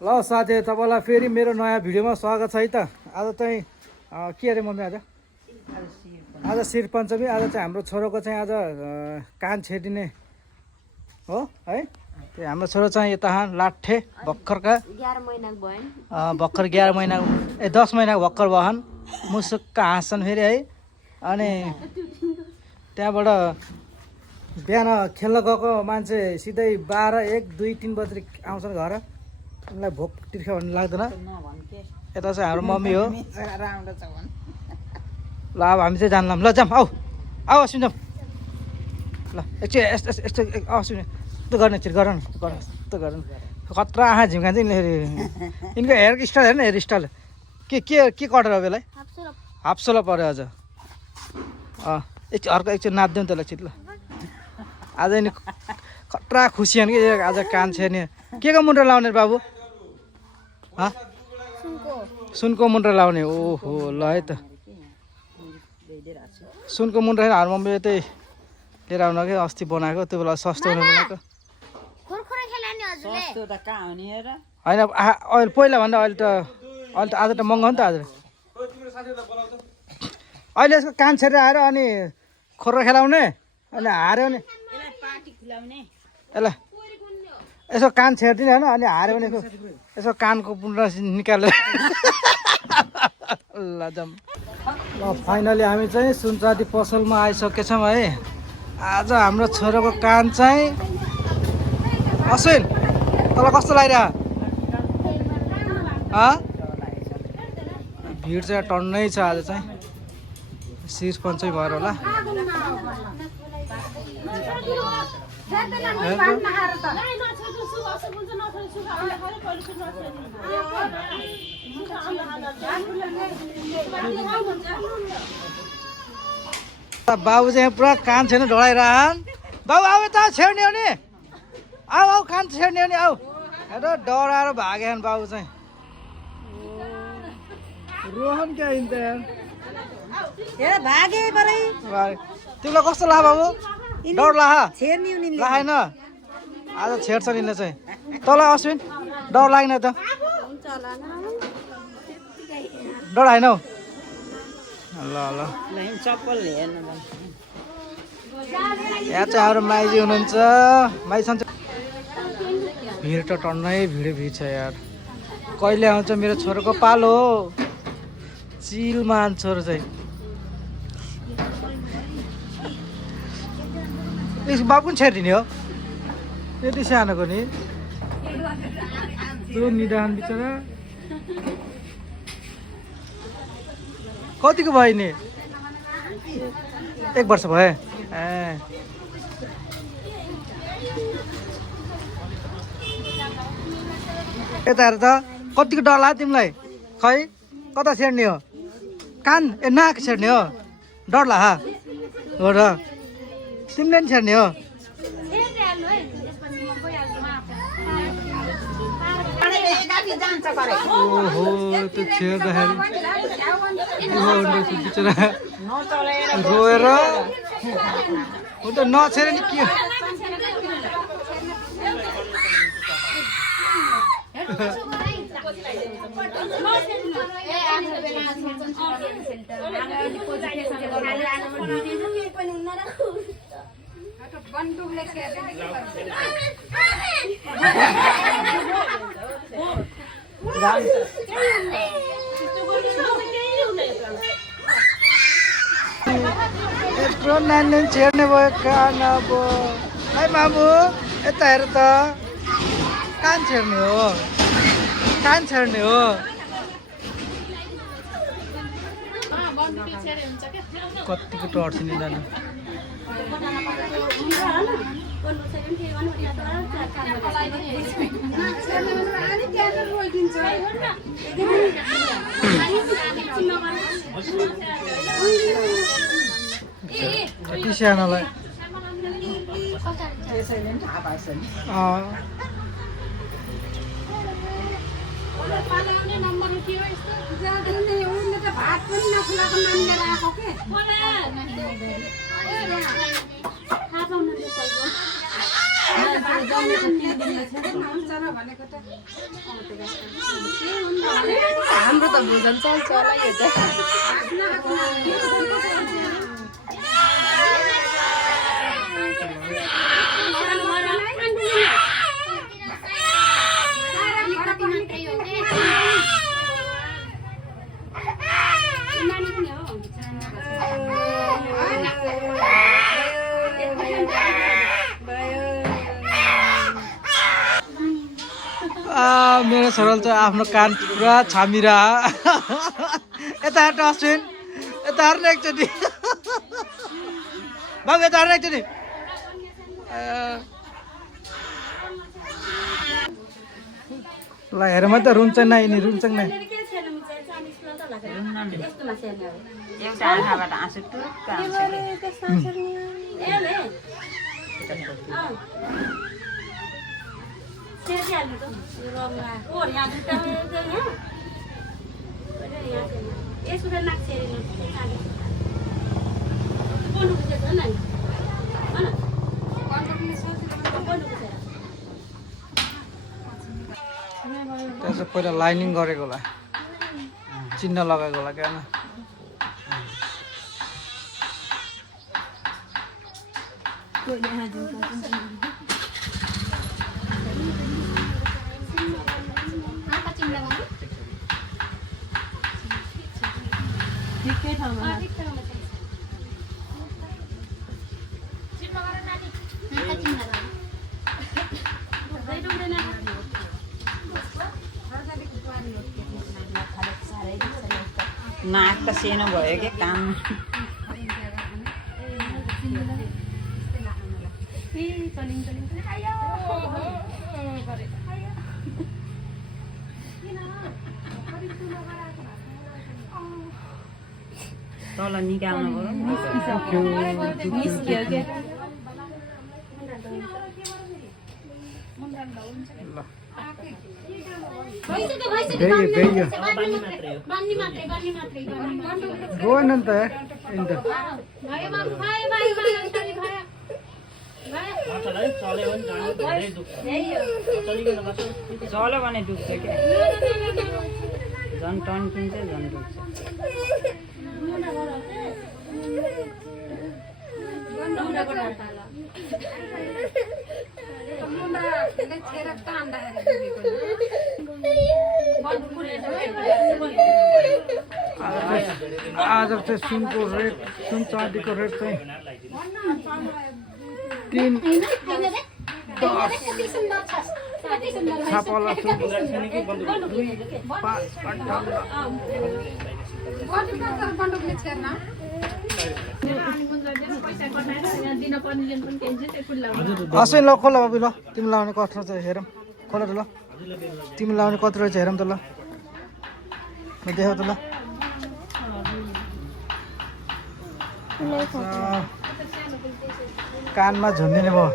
ल साथी तपाईँलाई फेरि मेरो नयाँ भिडियोमा स्वागत छ है त। आज चाहिँ के अरे मम्मी आज शिर पञ्चमी। आज चाहिँ हाम्रो छोरोको चाहिँ आज कान छेडिने हो है। त्यो हाम्रो छोरो चाहिँ यता लाठे भर्खरका 11 महिना भयो भर्खर 11 महिना 10 महिनाको भर्खर भएन। मुसुक्क हाँस्छन् फेरि है। अनि त्यहाँबाट बिहान खेल्न गएको मान्छे सिधै 12, 1, 2, 3 बजे आउँछन् घर। उनलाई भोक तिर्खा भन्ने लाग्दैन। यता चाहिँ हाम्रो मम्मी हो। ल अब हामी चाहिँ जान्लाम। ल जाऊँ आऊ आऊ अश्विन जाऊँ। ल एकछिन यस्तो अश्विन यस्तो गर्ने एकछिन गर न यस्तो गर न। खतरा आँखा झिम्कान्छ यिनीहरू। यिनको हेयर स्टाइल हेर्नु हेयर स्टाइल के कटर हो यसलाई हाफ सोलो पऱ्यो आज। एकछिन अर्को एकछिन नाच्दिउँ त्यसलाई एकछिन ल। आज यिनी खतरा खुसी छन् कि आज कान छेर्ने। के को मुन्टा लाउने बाबु? सुनको मुन्टा लाउने। ओहो ल है त सुनको मुन्टा हाम्रो मम्मीले त्यही लिएर आउनु कि अस्ति बनाएको त्यो बेला सस्तो हुने बनाएको होइन। अहिले पहिलाभन्दा अहिले त आज त महँगो हो नि त। अहिले यसको कान छेरेर आएर अनि खोर्रो खेलाउने अनि हार्यो भने यसलाई यसो कान छेरिदिने होइन। अनि हार्यो भने यसो कानको पुरा निकालेर ल जाऊँ। ल फाइनली हामी चाहिँ सुनचाँदी पसलमा आइसकेछौँ है। आज हाम्रो छोरोको कान चाहिँ अश्विन तँलाई कस्तो लागिरह? भिड चाहिँ टन्नै छ आज चाहिँ। शिर पञ्चमी भएर होला। बाबु चाहिँ पुरा कान छैन ढोलाइरहन्। बाबु आऊ यता छेड्ने हो नि। आऊ आऊ कान छेड्ने हो नि आऊ। हेर डराएर भागेन् बाबु चाहिँ। रोहन क्या हिँड्छ तिमीलाई कस्तो लाग्यो बाबु? डर लागेन? आज छेड्छ नि चाहिँ। तँलाई अश्विन डर लागेन त? डर होइन हौ। ल ल यहाँ चाहिँ हाम्रो माइजी हुनुहुन्छ। माइजी सन्च भिड त टन्नै भिड छ यार। कहिले आउँछ मेरो छोरोको पालो? चिल मान छोरो चाहिँ। बाबु पनि छेरिदिने हो यति सानोको नि। त्यो निदान बिचरा कतिको भयो नि? 1 वर्ष भयो। यता हेर त कतिको डर लाग्यो तिमीलाई? खै कता छेड्ने हो? कान नाक छेड्ने हो? डर लाग्यो हो र? तिमीले नि छेड्ने हो? ओहो त्यो छेड्दाखेरि बिचरा रोएर त नछेरे नि के। यत्रो नानी छेड्ने भयो कान। अब है मामु यता हेर त कान छेड्ने हो कान छेड्ने हो। कतिको टर्छ नि जानु। यति सानोलाई हाम्रो त भोजन चल्छ होला यो त मेरो छोराले चाहिँ आफ्नो कान पुरा छामिरा यता हेर्नु अश्विन यता हेर्नु एकचोटि बाबु यता हेर्नु एकचोटि ल हेर म त रुन्छ नै नि रुन्छ नै एउटा आँखाबाट आँसु टुक्क आउँछ त्यहाँ चाहिँ पहिला लाइनिङ गरेको होला चिन्ह लगाएको होला क्या नाक त सानो भयो क्या काम तल निकाल्नु पर्यो रोएन नि त चल्यो भने दुख्छ क्या झन् टन्किन्छ झन् दुख्छ आज चाहिँ सुनको रेट सुन चाँदीको रेट चाहिँ 3-10 छापाला सुन 5 अश्विन ल खोला बाबु ल तिमी लाउने कत्रो चाहिँ हेरौँ खोला त ल तिमी लाउने कत्रो रहेछ हेरौँ त ल म देखाउ त ल कानमा झुन्डिने भयो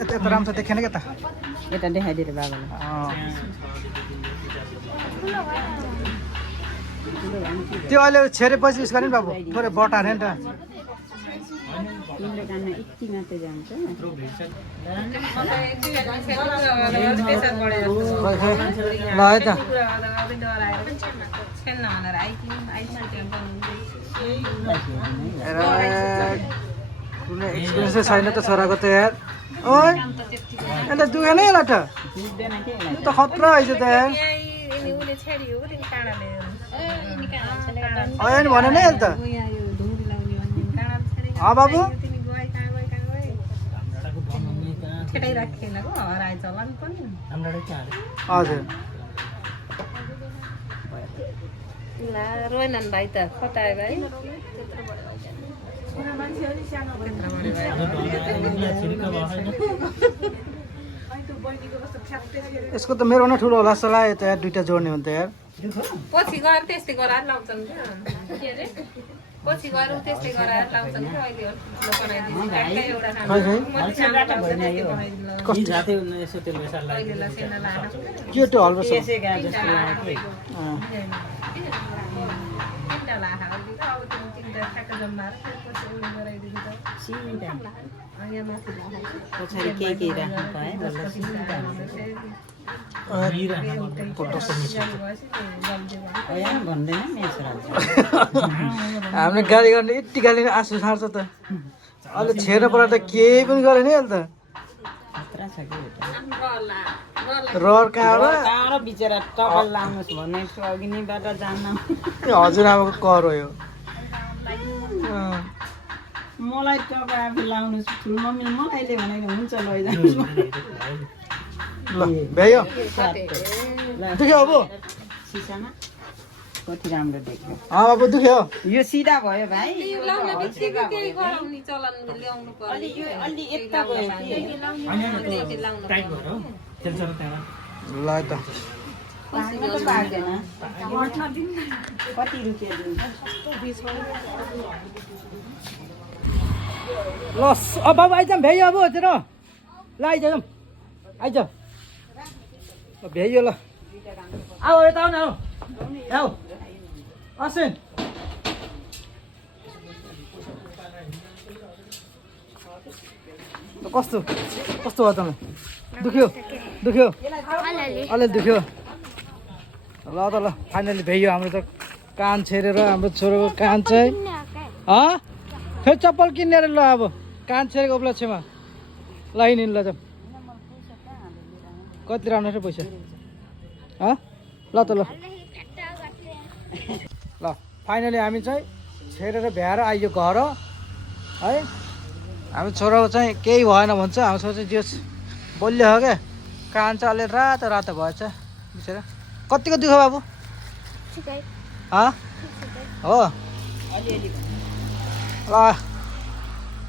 यता यता राम्रो छ देखेन क्या त यता देखाइदिएर बाबाले त्यो अहिले छेरेपछि उस गर्ने नि बाबु थोरै बटाएर नि त तिम्रो कानमा यति मात्रै जान्छ ल है त कुनै एक्सपिरियन्सै छैन त छोराको त यार ओइ अन्त दुखेन यसलाई त खतरा रहेछ त यार होइन भनेन यसले त बाबु हजुर रोएनन् भाइ त कता भाइ यसको त मेरो नै ठुलो होला जस्तो लाग्यो त यार दुइटा जोड्ने हो नि त यार पछि गएर त्यस्तै गराएर लाउँछन् के अरे पछि गएर त्यस्तै गराएर लाउँछन् कि अहिले के त्यो हल्का ठ्याक्क जम्माएर पछि उयो गराइदिनु त सिधा यहाँ माथि लगाउँछ पछाडि केही राख्नु पाएँ बल्ल सिधा यहाँ भन्दैन मेसरा हामीले गाली गर्ने यति गाली आँसु छाड्छ त अहिले छेर्न पर्दा त केही पनि गरेन अहिले त खतरा छ कि रहर कहाँबाट कहाँ बिचरा टकल लाउनुहोस् भनेको छु अघि नैबाट जान्न हजुरआमाको कर हो यो मलाई टका आफू लाउनुहोस् ठुलो मम्मीले मलाइले भनेको हुन्छ लैजानुहोस् ल भ्यायो ल दुख्यो अब सिसामा कति राम्रो देख्यो अब दुख्यो यो सिधा भयो भाइ लाउन बित्तिकै केही गराउने चलन ल्याउनु अलि पर्यो यो अलि यता गयो कि ल त पाक्न त पाक्दैन कति रुपियाँ दिन्छ ल अब बाबु आइज भ्यायो अब तेरो ल आइज आइज भ्याइयो ल आऊ यता आऊ न आऊ असिन कस्तो कस्तो भयो तँलाई दुख्यो दुख्यो अलि दुख्यो ल त ल फाइनली भ्याइयो हाम्रो त कान छेरेर हाम्रो छोरोको कान चाहिँ फेरि चप्पल किनेर ल अब कान छेरेको उपलक्ष्यमा ल हिँड्नु ल जाउँ कति राम्रो छ पैसा ल त ल ल फाइनली हामी चाहिँ छेरेर भ्याएर आइयो घर है हामी छोराको चाहिँ केही भएन भन्छ हाम्रो छोरा चाहिँ जे बलियो हो क्या कान चाहिँ अलि रातो रातो भएछ बिचरा कतिको दुःख बाबु हो अलिअलि ल